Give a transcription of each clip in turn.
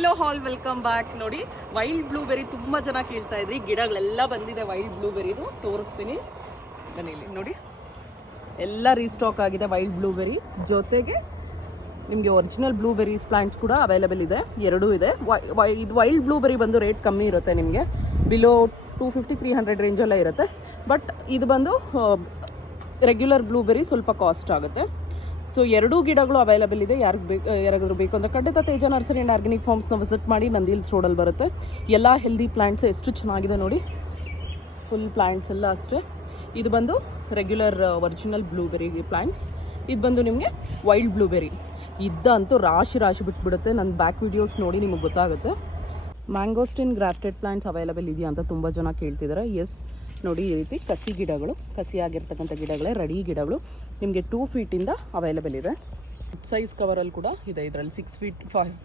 Hello ಹಾಲ್ welcome back. ನೋಡಿ wild blueberry ತುಂಬ ಜನ ಕೇಳ್ತಾ ಇದ್ರಿ, ಗಿಡಗಳೆಲ್ಲ ಬಂದಿದೆ ವೈಲ್ಡ್ ಬ್ಲೂಬೆರಿದು, ತೋರಿಸ್ತೀನಿ ಬನ್ನಿ. ಇಲ್ಲಿ ನೋಡಿ ಎಲ್ಲ ರೀಸ್ಟಾಕ್ ಆಗಿದೆ ವೈಲ್ಡ್ ಬ್ಲೂಬೆರಿ. ಜೊತೆಗೆ ನಿಮಗೆ ಒರಿಜಿನಲ್ ಬ್ಲೂಬೆರೀಸ್ ಪ್ಲಾಂಟ್ಸ್ ಕೂಡ ಅವೈಲೇಬಲ್ ಇದೆ, ಎರಡೂ ಇದೆ. ಇದು ವೈಲ್ಡ್ ಬ್ಲೂಬೆರಿ ಬಂದು ರೇಟ್ ಕಮ್ಮಿ ಇರುತ್ತೆ, ನಿಮಗೆ ಬಿಲೋ 250-300 ರೇಂಜಲ್ಲೇ ಇರುತ್ತೆ. ಬಟ್ ಇದು ಬಂದು ರೆಗ್ಯುಲರ್ ಬ್ಲೂಬೆರಿ ಸ್ವಲ್ಪ ಕಾಸ್ಟ್ ಆಗುತ್ತೆ. ಸೊ ಎರಡೂ ಗಿಡಗಳು ಅವೈಲೇಬಲ್ ಇದೆ. ಯಾರಿಗಾದ್ರೂ ಬೇಕು ಅಂದರೆ ಖಂಡಿತ ತೇಜ ನರ್ಸರಿ ಆ್ಯಂಡ್ ಆರ್ಗ್ಯಾನಿಕ್ ಫಾರ್ಮ್ಸ್ನ ವಿಸಿಟ್ ಮಾಡಿ. ನಂದಿ ಹಿಲ್ಸ್ ರೋಡಲ್ಲಿ ಬರುತ್ತೆ. ಎಲ್ಲ ಹೆಲ್ದಿ ಪ್ಲಾಂಟ್ಸ್ ಎಷ್ಟು ಚೆನ್ನಾಗಿದೆ ನೋಡಿ, ಫುಲ್ ಪ್ಲಾಂಟ್ಸ್ ಎಲ್ಲ ಅಷ್ಟೇ. ಇದು ಬಂದು ರೆಗ್ಯುಲರ್ ಒರಿಜಿನಲ್ ಬ್ಲೂಬೆರಿ ಪ್ಲಾಂಟ್ಸ್. ಇದು ಬಂದು ನಿಮಗೆ ವೈಲ್ಡ್ ಬ್ಲೂಬೆರಿ ಇದ್ದಂತೂ ರಾಶಿ ಬಿಟ್ಬಿಡುತ್ತೆ. ನನ್ನ ಬ್ಯಾಕ್ ವಿಡಿಯೋಸ್ ನೋಡಿ ನಿಮಗೆ ಗೊತ್ತಾಗುತ್ತೆ. ಮ್ಯಾಂಗೋಸ್ಟಿನ್ ಗ್ರಾಫ್ಟೆಡ್ ಪ್ಲಾಂಟ್ಸ್ ಅವೈಲೇಬಲ್ ಇದೆಯಾ ಅಂತ ತುಂಬ ಜನ ಕೇಳ್ತಿದ್ದಾರೆ. ಎಸ್ ನೋಡಿ, ಈ ರೀತಿ ಕಸಿ ಗಿಡಗಳು, ಕಸಿ ಆಗಿರ್ತಕ್ಕಂಥ ಗಿಡಗಳೇ ರೆಡಿ ಗಿಡಗಳು ನಿಮಗೆ 2 ಫೀಟಿಂದ ಅವೈಲೇಬಲ್ ಇದೆ. ಸೈಜ್ ಕವರಲ್ಲಿ ಕೂಡ ಇದೆ. ಇದರಲ್ಲಿ 6 ಫೀಟ್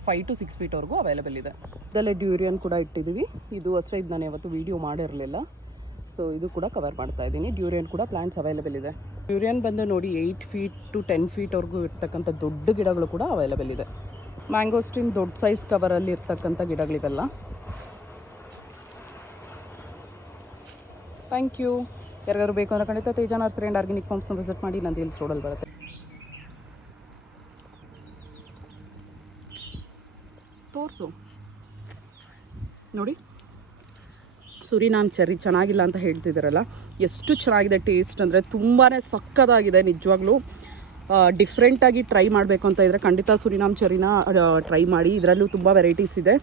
5 to 6 ಫೀಟ್ವರೆಗೂ ಅವೈಲೇಬಲ್ ಇದೆ. ಇದಲ್ಲೇ ಡ್ಯೂರಿಯನ್ ಕೂಡ ಇಟ್ಟಿದ್ದೀವಿ. ಇದು ಅಷ್ಟೇ, ಇದು ನಾನು ಯಾವತ್ತು ವೀಡಿಯೋ ಮಾಡಿರಲಿಲ್ಲ. ಸೊ ಇದು ಕೂಡ ಕವರ್ ಮಾಡ್ತಾ ಇದ್ದೀನಿ. ಡ್ಯೂರಿಯನ್ ಕೂಡ ಪ್ಲಾಂಟ್ಸ್ ಅವೈಲೇಬಲ್ ಇದೆ. ಡ್ಯೂರಿಯನ್ ಬಂದು ನೋಡಿ 8 ಫೀಟ್ to 10 ಫೀಟ್ವರೆಗೂ ಇರ್ತಕ್ಕಂಥ ದೊಡ್ಡ ಗಿಡಗಳು ಕೂಡ ಅವೈಲೇಬಲ್ ಇದೆ. ಮ್ಯಾಂಗೋಸ್ಟಿನ್ ದೊಡ್ಡ ಸೈಜ್ ಕವರಲ್ಲಿ ಇರ್ತಕ್ಕಂಥ ಗಿಡಗಳಿವೆಲ್ಲ. Thank you. ಯಾರಿಗಾದ್ರು ಬೇಕು ಅಂದರೆ ಖಂಡಿತ ತೇಜ ನರ್ಸರಿ ಆ್ಯಂಡ್ ಆರ್ಗ್ಯಾನಿಕ್ ಫಾರ್ಮ್ಸ್ನ ವಿಸಿಟ್ ಮಾಡಿ. ನಂದಿ ಹಿಲ್ಸ್ ರೋಡಲ್ಲಿ ಬರುತ್ತೆ. ತೋರಿಸು ನೋಡಿ, ಸುರಿನಾಮ್ ಚೆರ್ರಿ ಚೆನ್ನಾಗಿಲ್ಲ ಅಂತ ಹೇಳ್ತಿದ್ದಾರಲ್ಲ, ಎಷ್ಟು ಚೆನ್ನಾಗಿದೆ ಟೇಸ್ಟ್ ಅಂದರೆ ತುಂಬಾ ಸಕ್ಕತ್ತಾಗಿದೆ ನಿಜವಾಗ್ಲೂ. ಡಿಫ್ರೆಂಟಾಗಿ ಟ್ರೈ ಮಾಡಬೇಕು ಅಂತ ಇದ್ದರೆ ಖಂಡಿತ ಸುರಿನಾಮ್ ಚೆರ್ರಿನ ಟ್ರೈ ಮಾಡಿ. ಇದರಲ್ಲೂ ತುಂಬ ವೆರೈಟೀಸ್ ಇದೆ.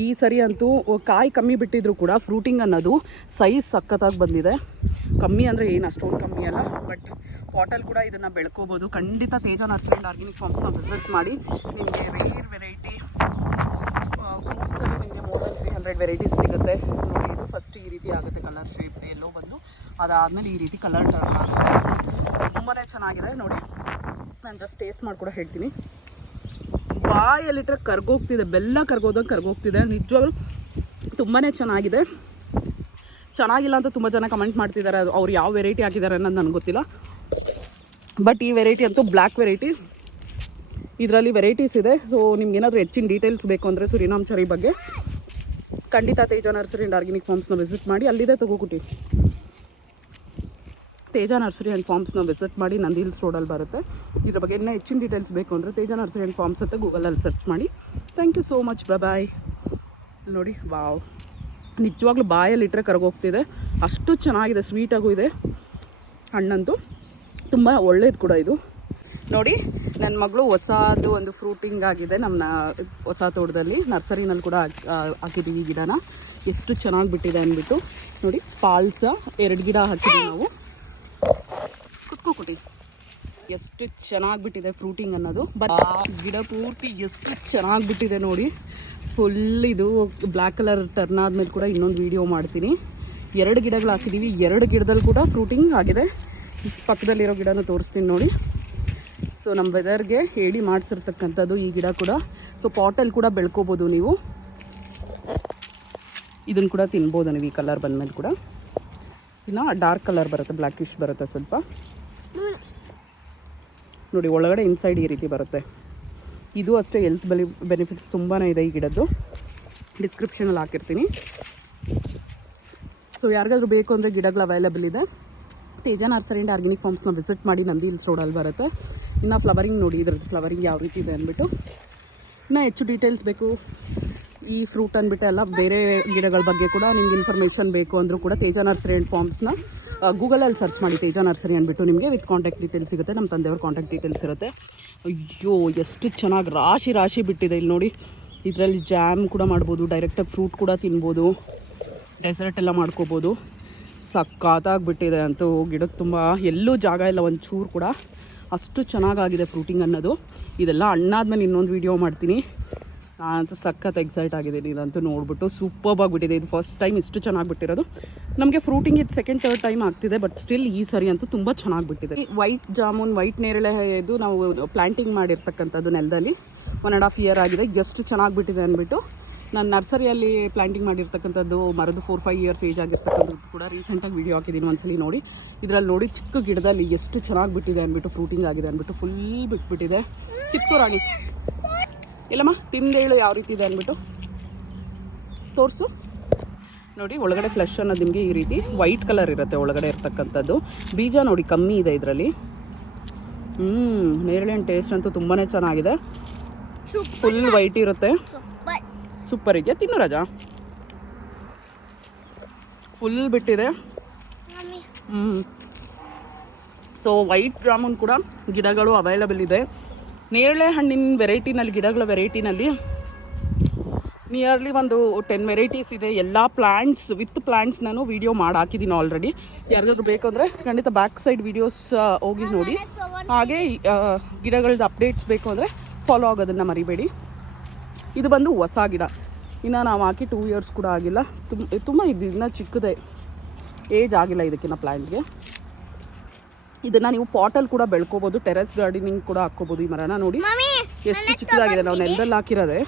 ಈ ಸರಿ ಅಂತೂ ಕಾಯಿ ಕಮ್ಮಿ ಬಿಟ್ಟಿದ್ರು ಕೂಡ ಫ್ರೂಟಿಂಗ್ ಅನ್ನೋದು ಸೈಜ್ ಸಕ್ಕತ್ತಾಗಿ ಬಂದಿದೆ. ಕಮ್ಮಿ ಅಂದರೆ ಏನು ಅಷ್ಟೊಂದು ಕಮ್ಮಿ ಅಲ್ಲ, ಬಟ್ ಪಾಟಲ್ಲಿ ಕೂಡ ಇದನ್ನು ಬೆಳ್ಕೋಬೋದು. ಖಂಡಿತ ತೇಜ ನರ್ಸರಿ ಆ್ಯಂಡ್ ಆರ್ಗ್ಯಾನಿಕ್ ಫಾರ್ಮ್ಸ್ನ ವಿಸಿಟ್ ಮಾಡಿ. ನಿಮಗೆ ರೇರ್ ವೆರೈಟಿ ಫ್ರೂಟ್ಸಲ್ಲಿ ನಿಮಗೆ ಮೋರ್ ದೆನ್ 300 ವೆರೈಟೀಸ್ ಸಿಗುತ್ತೆ. ನೋಡಿ, ಇದು ಫಸ್ಟ್ ಈ ರೀತಿ ಆಗುತ್ತೆ ಕಲರ್ ಶೇಪ್ ಎಲ್ಲೋ ಬಂದು, ಅದಾದಮೇಲೆ ಈ ರೀತಿ ಕಲರ್ ಟರ್ನ್ ಆಗುತ್ತೆ. ತುಂಬಾ ಚೆನ್ನಾಗಿದೆ ನೋಡಿ. ನಾನು ಜಸ್ಟ್ ಟೇಸ್ಟ್ ಮಾಡಿ ಕೂಡ ಹೇಳ್ತೀನಿ. ಬಾಯಲ್ಲಿಟ್ಟರೆ ಕರ್ಗೋಗ್ತಿದೆ, ಬೆಲ್ಲ ಕರ್ಗೋದಂಗೆ ಕರ್ಗೋಗ್ತಿದೆ. ನಿಜವಾಗ್ಲೂ ತುಂಬಾ ಚೆನ್ನಾಗಿದೆ. ಚೆನ್ನಾಗಿಲ್ಲ ಅಂತ ತುಂಬ ಜನ ಕಮೆಂಟ್ ಮಾಡ್ತಿದ್ದಾರೆ. ಅವ್ರು ಯಾವ ವೆರೈಟಿ ಹಾಕಿದ್ದಾರೆ ಅನ್ನೋದು ನನಗೆ ಗೊತ್ತಿಲ್ಲ. ಬಟ್ ಈ ವೆರೈಟಿ ಅಂತೂ ಬ್ಲ್ಯಾಕ್ ವೆರೈಟಿ. ಇದರಲ್ಲಿ ವೆರೈಟೀಸ್ ಇದೆ. ಸೊ ನಿಮ್ಗೆ ಏನಾದರೂ ಹೆಚ್ಚಿನ ಡೀಟೇಲ್ಸ್ ಬೇಕು ಅಂದರೆ ಸುರಿನಾಮ್ ಚೆರ್ರಿ ಬಗ್ಗೆ ಖಂಡಿತ ತೇಜ ನರ್ಸರಿ ಆ್ಯಂಡ್ ಆರ್ಗ್ಯಾನಿಕ್ ಫಾರ್ಮ್ಸ್ನ ವಿಸಿಟ್ ಮಾಡಿ. ಅಲ್ಲಿದೆ ತಗೋಕುಟಿ. ತೇಜ ನರ್ಸರಿ ಆ್ಯಂಡ್ ಫಾರ್ಮ್ಸ್ನ ವಿಸಿಟ್ ಮಾಡಿ. ನಂದಿ ಹಿಲ್ಸ್ ರೋಡಲ್ಲಿ ಬರುತ್ತೆ. ಇದ್ರ ಬಗ್ಗೆ ಇನ್ನೂ ಹೆಚ್ಚಿನ ಡೀಟೇಲ್ಸ್ ಬೇಕು ಅಂದರೆ ತೇಜ ನರ್ಸರಿ ಆ್ಯಂಡ್ ಫಾರ್ಮ್ಸ್ ಅಂತ ಗೂಗಲಲ್ಲಿ ಸರ್ಚ್ ಮಾಡಿ. Thank you so much. Bye. ನೋಡಿ, ವಾವ್, ನಿಜವಾಗ್ಲೂ ಬಾಯಲ್ಲಿಟ್ಟರೆ ಕರಗೋಗ್ತಿದೆ, ಅಷ್ಟು ಚೆನ್ನಾಗಿದೆ. ಸ್ವೀಟಾಗೂ ಇದೆ, ಹಣ್ಣಂತೂ ತುಂಬ ಒಳ್ಳೇದು ಕೂಡ ಇದು. ನೋಡಿ, ನನ್ನ ಮಗಳು ಹೊಸದು ಒಂದು ಫ್ರೂಟಿಂಗ್ ಆಗಿದೆ ನಮ್ಮ ಹೊಸ ತೋಟದಲ್ಲಿ. ನರ್ಸರಿನಲ್ಲಿ ಕೂಡ ಹಾಕಿದ್ದೀವಿ ಗಿಡನ. ಎಷ್ಟು ಚೆನ್ನಾಗಿ ಬಿಟ್ಟಿದೆ ಅಂದ್ಬಿಟ್ಟು ನೋಡಿ. ಪಾಲ್ಸ 2 ಗಿಡ ಹಾಕಿದ್ದೀವಿ ನಾವು. ಕುತ್ಕೋಕೊಟ್ಟಿ, ಎಷ್ಟು ಚೆನ್ನಾಗಿ ಬಿಟ್ಟಿದೆ ಫ್ರೂಟಿಂಗ್ ಅನ್ನೋದು. ಗಿಡ ಪೂರ್ತಿ ಎಷ್ಟು ಚೆನ್ನಾಗಿ ಬಿಟ್ಟಿದೆ ನೋಡಿ. ಫುಲ್ ಇದು ಬ್ಲ್ಯಾಕ್ ಕಲರ್ ಟರ್ನ್ ಆದಮೇಲೆ ಕೂಡ ಇನ್ನೊಂದು ವೀಡಿಯೋ ಮಾಡ್ತೀನಿ. 2 ಗಿಡಗಳು ಹಾಕಿದ್ದೀವಿ. 2 ಗಿಡದಲ್ಲಿ ಕೂಡ ಫ್ರೂಟಿಂಗ್ ಆಗಿದೆ. ಪಕ್ಕದಲ್ಲಿರೋ ಗಿಡನ ತೋರಿಸ್ತೀನಿ ನೋಡಿ. ಸೊ ನಮ್ಮ ವೆದರ್ಗೆ ಹೇಳಿ ಮಾಡಿಸಿರ್ತಕ್ಕಂಥದ್ದು ಈ ಗಿಡ ಕೂಡ. ಸೊ ಪಾಟಲ್ಲಿ ಕೂಡ ಬೆಳ್ಕೋಬೋದು ನೀವು. ಇದನ್ನು ಕೂಡ ತಿನ್ಬೋದು ನೀವು ಈ ಕಲರ್ ಬಂದಮೇಲೆ ಕೂಡ. ಇನ್ನು ಡಾರ್ಕ್ ಕಲರ್ ಬರುತ್ತೆ, ಬ್ಲ್ಯಾಕಿಶ್ ಬರುತ್ತೆ ಸ್ವಲ್ಪ ನೋಡಿ. ಒಳಗಡೆ ಇನ್ಸೈಡ್ ಈ ರೀತಿ ಬರುತ್ತೆ. ಇದು ಅಷ್ಟೇ ಹೆಲ್ತ್ ಬೆನಿಫಿಟ್ಸ್ ತುಂಬಾ ಇದೆ ಈ ಗಿಡದ್ದು. ಡಿಸ್ಕ್ರಿಪ್ಷನಲ್ಲಿ ಹಾಕಿರ್ತೀನಿ. ಸೊ ಯಾರಿಗಾದ್ರೂ ಬೇಕು ಅಂದರೆ ಗಿಡಗಳು ಅವೈಲೇಬಲ್ ಇದೆ. ತೇಜ ನರ್ಸರಿ ಆ್ಯಂಡ್ ಆರ್ಗ್ಯಾನಿಕ್ ಫಾರ್ಮ್ಸ್ನ ವಿಸಿಟ್ ಮಾಡಿ. ನಂದಿ ಹಿಲ್ಸ್ ರೋಡಲ್ಲಿ ಬರುತ್ತೆ. ಇನ್ನು ಫ್ಲವರಿಂಗ್ ನೋಡಿ, ಇದ್ರದ್ದು ಫ್ಲವರಿಂಗ್ ಯಾವ ರೀತಿ ಇದೆ ಅಂದ್ಬಿಟ್ಟು. ಇನ್ನೂ ಹೆಚ್ಚು ಡೀಟೇಲ್ಸ್ ಬೇಕು ಈ ಫ್ರೂಟ್ ಅಂದ್ಬಿಟ್ಟು ಎಲ್ಲ ಬೇರೆ ಗಿಡಗಳ ಬಗ್ಗೆ ಕೂಡ ನಿಮ್ಗೆ ಇನ್ಫಾರ್ಮೇಷನ್ ಬೇಕು ಅಂದರೂ ಕೂಡ ತೇಜ ನರ್ಸರಿ ಆ್ಯಂಡ್ ಫಾರ್ಮ್ಸ್ನ ಗೂಗಲಲ್ಲಿ ಸರ್ಚ್ ಮಾಡಿ. ತೇಜ ನರ್ಸರಿ ಅಂದ್ಬಿಟ್ಟು ನಿಮಗೆ ವಿತ್ ಕಾಂಟ್ಯಾಕ್ಟ್ ಡೀಟೇಲ್ಸ್ ಸಿಗುತ್ತೆ. ನಮ್ಮ ತಂದೆಯವ್ರ ಕಾಂಟ್ಯಾಕ್ಟ್ ಡೀಟೇಲ್ಸ್ ಇರುತ್ತೆ. ಅಯ್ಯೋ, ಎಷ್ಟು ಚೆನ್ನಾಗಿ ರಾಶಿ ಬಿಟ್ಟಿದೆ ಇಲ್ಲಿ ನೋಡಿ. ಇದರಲ್ಲಿ ಜಾಮ್ ಕೂಡ ಮಾಡ್ಬೋದು, ಡೈರೆಕ್ಟಾಗಿ ಫ್ರೂಟ್ ಕೂಡ ತಿನ್ಬೋದು, ಡೆಸರ್ಟ್ ಎಲ್ಲ ಮಾಡ್ಕೋಬೋದು. ಸಕ್ಕತ್ತಾಗಿಬಿಟ್ಟಿದೆ ಅಂತೂ. ಗಿಡಕ್ಕೆ ತುಂಬ ಎಲ್ಲೂ ಜಾಗ ಇಲ್ಲ ಒಂಚೂರು ಕೂಡ, ಅಷ್ಟು ಚೆನ್ನಾಗಾಗಿದೆ ಫ್ರೂಟಿಂಗ್ ಅನ್ನೋದು. ಇದೆಲ್ಲ ಹಣ್ಣಾದ್ಮೇಲೆ ಇನ್ನೊಂದು ವೀಡಿಯೋ ಮಾಡ್ತೀನಿ. ನಾನಂತೂ ಸಖತ್ ಎಕ್ಸೈಟ್ ಆಗಿದ್ದೀನಿ ಇದಂತೂ ನೋಡಿಬಿಟ್ಟು. ಸೂಪರ್ಬ್ ಆಗಿಬಿಟ್ಟಿದೆ. ಇದು ಫಸ್ಟ್ ಟೈಮ್ ಇಷ್ಟು ಚೆನ್ನಾಗಿ ಬಿಟ್ಟಿರೋದು. ನಮಗೆ ಫ್ರೂಟಿಂಗ್ ಇದು 2nd 3rd ಟೈಮ್ ಆಗ್ತಿದೆ. ಬಟ್ ಸ್ಟಿಲ್ ಈ ಸರಿ ಅಂತೂ ತುಂಬ ಚೆನ್ನಾಗಿಬಿಟ್ಟಿದೆ. ವೈಟ್ ಜಾಮೂನ್, ವೈಟ್ ನೇರಳೆ ಇದು ನಾವು ಪ್ಲ್ಯಾಂಟಿಂಗ್ ಮಾಡಿರ್ತಕ್ಕಂಥದ್ದು ನೆಲದಲ್ಲಿ 1.5 ಇಯರ್ ಆಗಿದೆ. ಎಷ್ಟು ಚೆನ್ನಾಗಿ ಬಿಟ್ಟಿದೆ ಅಂದ್ಬಿಟ್ಟು ನಾನು ನರ್ಸರಿಯಲ್ಲಿ ಪ್ಲ್ಯಾಂಟಿಂಗ್ ಮಾಡಿರ್ತಕ್ಕಂಥದ್ದು ಮರದು 4-5 ಇಯರ್ಸ್ ಏಜ್ ಆಗಿರ್ತಕ್ಕಂಥದ್ದು ಕೂಡ ರೀಸೆಂಟಾಗಿ ವೀಡಿಯೋ ಹಾಕಿದ್ದೀನಿ ಒಂದ್ಸಲಿ ನೋಡಿ. ಇದರಲ್ಲಿ ನೋಡಿ ಚಿಕ್ಕ ಗಿಡದಲ್ಲಿ ಎಷ್ಟು ಚೆನ್ನಾಗಿ ಬಿಟ್ಟಿದೆ ಅಂದ್ಬಿಟ್ಟು, ಫ್ರೂಟಿಂಗ್ ಆಗಿದೆ ಅಂದ್ಬಿಟ್ಟು ಫುಲ್ ಬಿಟ್ಬಿಟ್ಟಿದೆ. ಕಿತ್ಕೋ ರಾಣಿ. ಇಲ್ಲಮ್ಮ ತಿಂದೇಳು ಯಾವ ರೀತಿ ಇದೆ ಅಂದ್ಬಿಟ್ಟು ತೋರಿಸು. ನೋಡಿ ಒಳಗಡೆ ಫ್ಲೆಶ್ ಅನ್ನೋದು ನಿಮಗೆ ಈ ರೀತಿ ವೈಟ್ ಕಲರ್ ಇರುತ್ತೆ ಒಳಗಡೆ ಇರ್ತಕ್ಕಂಥದ್ದು. ಬೀಜ ನೋಡಿ ಕಮ್ಮಿ ಇದೆ ಇದರಲ್ಲಿ. ನೇರಳೆ ಹಣ್ಣು ಟೇಸ್ಟ್ ಅಂತೂ ತುಂಬಾ ಚೆನ್ನಾಗಿದೆ. ಫುಲ್ ವೈಟ್ ಇರುತ್ತೆ. ಸೂಪರ್ ಇದೆಯಾ? ತಿನ್ನು ರಾಜಾ. ಫುಲ್ ಬಿಟ್ಟಿದೆ. ಸೊ ವೈಟ್ ಜಾಮೂನ್ ಕೂಡ ಗಿಡಗಳು ಅವೈಲಬಲ್ ಇದೆ. ನೇರಳೆ ಹಣ್ಣಿನ ವೆರೈಟಿನಲ್ಲಿ, ಗಿಡಗಳ ವೆರೈಟಿನಲ್ಲಿ ನಿಯರ್ಲಿ ಒಂದು 10 ವೆರೈಟೀಸ್ ಇದೆ. ಎಲ್ಲ ಪ್ಲ್ಯಾಂಟ್ಸ್ ವಿತ್ ಪ್ಲ್ಯಾಂಟ್ಸ್ ನಾನು ವೀಡಿಯೋ ಮಾಡಿ ಹಾಕಿದ್ದೀನಿ ಆಲ್ರೆಡಿ. ಯಾರಿಗಾದ್ರೂ ಬೇಕಂದರೆ ಖಂಡಿತ ಬ್ಯಾಕ್ ಸೈಡ್ ವೀಡಿಯೋಸ್ ಹೋಗಿ ನೋಡಿ. ಹಾಗೆ ಗಿಡಗಳದ್ದು ಅಪ್ಡೇಟ್ಸ್ ಬೇಕು ಅಂದರೆ ಫಾಲೋ ಆಗೋದನ್ನು ಮರಿಬೇಡಿ. ಇದು ಬಂದು ಹೊಸ ಗಿಡ, ಇನ್ನು ನಾವು ಹಾಕಿ 2 ಇಯರ್ಸ್ ಕೂಡ ಆಗಿಲ್ಲ. ತುಂಬ ಇದು ಇನ್ನೂ ಚಿಕ್ಕದೇ, ಏಜ್ ಆಗಿಲ್ಲ ಇದಕ್ಕಿನ್ನ ಪ್ಲ್ಯಾಂಟ್ಗೆ. ಇದನ್ನು ನೀವು ಪಾಟಲ್ಲಿ ಕೂಡ ಬೆಳ್ಕೋಬೋದು, ಟೆರೆಸ್ ಗಾರ್ಡನಿಂಗ್ ಕೂಡ ಹಾಕ್ಕೋಬೋದು. ಈ ಮರನ ನೋಡಿ ಎಷ್ಟು ಚಿಕ್ಕದಾಗಿದೆ. ನಾವು ನೆಲದಲ್ಲಿ ಹಾಕಿರೋದೆ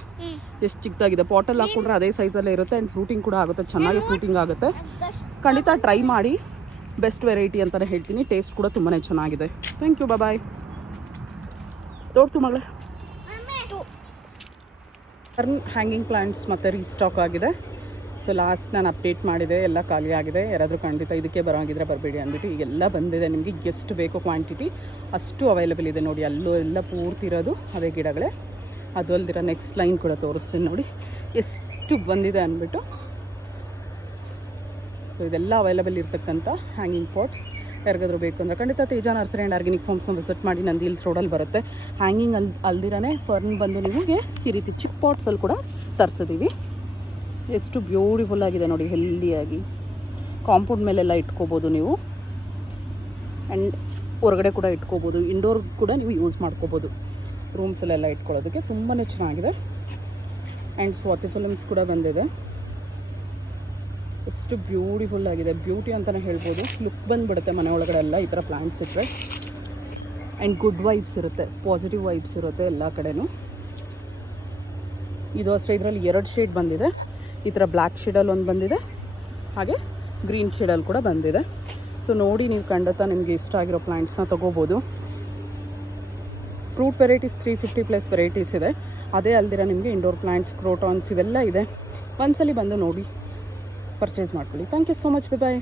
ಎಷ್ಟು ಚಿಕ್ಕದಾಗಿದೆ. ಪಾಟಲ್ಲಿ ಹಾಕ್ಕೊಂಡ್ರೆ ಅದೇ ಸೈಜಲ್ಲೇ ಇರುತ್ತೆ ಆ್ಯಂಡ್ ಫ್ರೂಟಿಂಗ್ ಕೂಡ ಆಗುತ್ತೆ, ಚೆನ್ನಾಗಿ ಫ್ರೂಟಿಂಗ್ ಆಗುತ್ತೆ. ಖಂಡಿತ ಟ್ರೈ ಮಾಡಿ. ಬೆಸ್ಟ್ ವೆರೈಟಿ ಅಂತಲೇ ಹೇಳ್ತೀನಿ. ಟೇಸ್ಟ್ ಕೂಡ ತುಂಬಾ ಚೆನ್ನಾಗಿದೆ. ಥ್ಯಾಂಕ್ ಯು, ಬಾಯ್. ತೋರ್ತು ಮಗಳೇ. ಹ್ಯಾಂಗಿಂಗ್ ಪ್ಲಾಂಟ್ಸ್ ಮತ್ತು ರೀಸ್ಟಾಕ್ ಆಗಿದೆ. ಸೊ ಲಾಸ್ಟ್ ನಾನು ಅಪ್ಡೇಟ್ ಮಾಡಿದೆ, ಎಲ್ಲ ಖಾಲಿ ಆಗಿದೆ. ಯಾರಾದರೂ ಖಂಡಿತ ಇದಕ್ಕೆ ಬರೋಂಗಿದ್ರೆ ಬರಬೇಡಿ ಅಂದ್ಬಿಟ್ಟು ಈಗೆಲ್ಲ ಬಂದಿದೆ. ನಿಮಗೆ ಎಷ್ಟು ಬೇಕೋ ಕ್ವಾಂಟಿಟಿ ಅಷ್ಟು ಅವೈಲೇಬಲ್ ಇದೆ ನೋಡಿ. ಅಲ್ಲೂ ಎಲ್ಲ ಪೂರ್ತಿ ಇರೋದು ಅದೇ ಗಿಡಗಳೇ. ಅದು ಅಲ್ದಿರ ನೆಕ್ಸ್ಟ್ ಲೈನ್ ಕೂಡ ತೋರಿಸ್ತೀನಿ ನೋಡಿ ಎಷ್ಟು ಬಂದಿದೆ ಅಂದ್ಬಿಟ್ಟು. ಸೊ ಇದೆಲ್ಲ ಅವೈಲೇಬಲ್ ಇರ್ತಕ್ಕಂಥ ಹ್ಯಾಂಗಿಂಗ್ ಪಾಟ್ಸ್. ಯಾರಿಗಾದ್ರೂ ಬೇಕು ಅಂದರೆ ಖಂಡಿತ ತೇಜ ನರ್ಸರಿ ಆ್ಯಂಡ್ ಆರ್ಗ್ಯಾನಿಕ್ ಫಾರ್ಮ್ಸ್ನ ವಿಸಿಟ್ ಮಾಡಿ. ನಂದಿ ಹಿಲ್ಸ್ ರೋಡಲ್ಲಿ ಬರುತ್ತೆ. ಹ್ಯಾಂಗಿಂಗ್ ಅಲ್ದಿರನೇ ಫರ್ನ್ ಬಂದು ನಿಮಗೆ ಈ ರೀತಿ ಚಿಕ್ಕ ಪಾಟ್ಸಲ್ಲಿ ಕೂಡ ತರಿಸಿದ್ದೀವಿ. ಎಷ್ಟು ಬ್ಯೂಟಿಫುಲ್ ಆಗಿದೆ ನೋಡಿ, ಹೆಲ್ದಿಯಾಗಿ. ಕಾಂಪೌಂಡ್ ಮೇಲೆಲ್ಲ ಇಟ್ಕೋಬೋದು ನೀವು, ಆ್ಯಂಡ್ ಹೊರಗಡೆ ಕೂಡ ಇಟ್ಕೋಬೋದು. ಇಂಡೋರ್ ಕೂಡ ನೀವು ಯೂಸ್ ಮಾಡ್ಕೋಬೋದು, ರೂಮ್ಸಲ್ಲೆಲ್ಲ ಇಟ್ಕೊಳ್ಳೋದಕ್ಕೆ ತುಂಬಾ ಚೆನ್ನಾಗಿದೆ. ಆ್ಯಂಡ್ ಸ್ವಾತಿ ಫಿಲಮ್ಸ್ ಕೂಡ ಬಂದಿದೆ. ಎಷ್ಟು ಬ್ಯೂಟಿಫುಲ್ ಆಗಿದೆ, ಬ್ಯೂಟಿ ಅಂತಲೇ ಹೇಳ್ಬೋದು. ಲುಕ್ ಬಂದುಬಿಡುತ್ತೆ ಮನೆ ಒಳಗಡೆ ಎಲ್ಲ ಈ ಥರ ಪ್ಲ್ಯಾಂಟ್ಸ್ ಇಟ್ಟರೆ. ಆ್ಯಂಡ್ ಗುಡ್ ವೈಬ್ಸ್ ಇರುತ್ತೆ, ಪಾಸಿಟಿವ್ ವೈಬ್ಸ್ ಇರುತ್ತೆ ಎಲ್ಲ ಕಡೆನೂ. ಇದು ಅಷ್ಟೇ, ಇದರಲ್ಲಿ 2 ಶೇಡ್ ಬಂದಿದೆ. ಈ ಥರ ಬ್ಲ್ಯಾಕ್ ಶೇಡಲ್ಲಿ ಒಂದು ಬಂದಿದೆ, ಹಾಗೆ ಗ್ರೀನ್ ಶೇಡಲ್ಲಿ ಕೂಡ ಬಂದಿದೆ. ಸೊ ನೋಡಿ ನೀವು ಖಂಡಿತ ನಿಮಗೆ ಇಷ್ಟ ಆಗಿರೋ ಪ್ಲ್ಯಾಂಟ್ಸ್ನ ತೊಗೋಬೋದು. ಫ್ರೂಟ್ ವೆರೈಟೀಸ್ 350+ ವೆರೈಟೀಸ್ ಇದೆ. ಅದೇ ಅಲ್ದಿರ ನಿಮಗೆ ಇಂಡೋರ್ ಪ್ಲ್ಯಾಂಟ್ಸ್, ಕ್ರೋಟಾನ್ಸ್ ಇವೆಲ್ಲ ಇದೆ. ಒಂದ್ಸಲಿ ಬಂದು ನೋಡಿ ಪರ್ಚೇಸ್ ಮಾಡ್ಕೊಳ್ಳಿ. Thank you so much. Bye.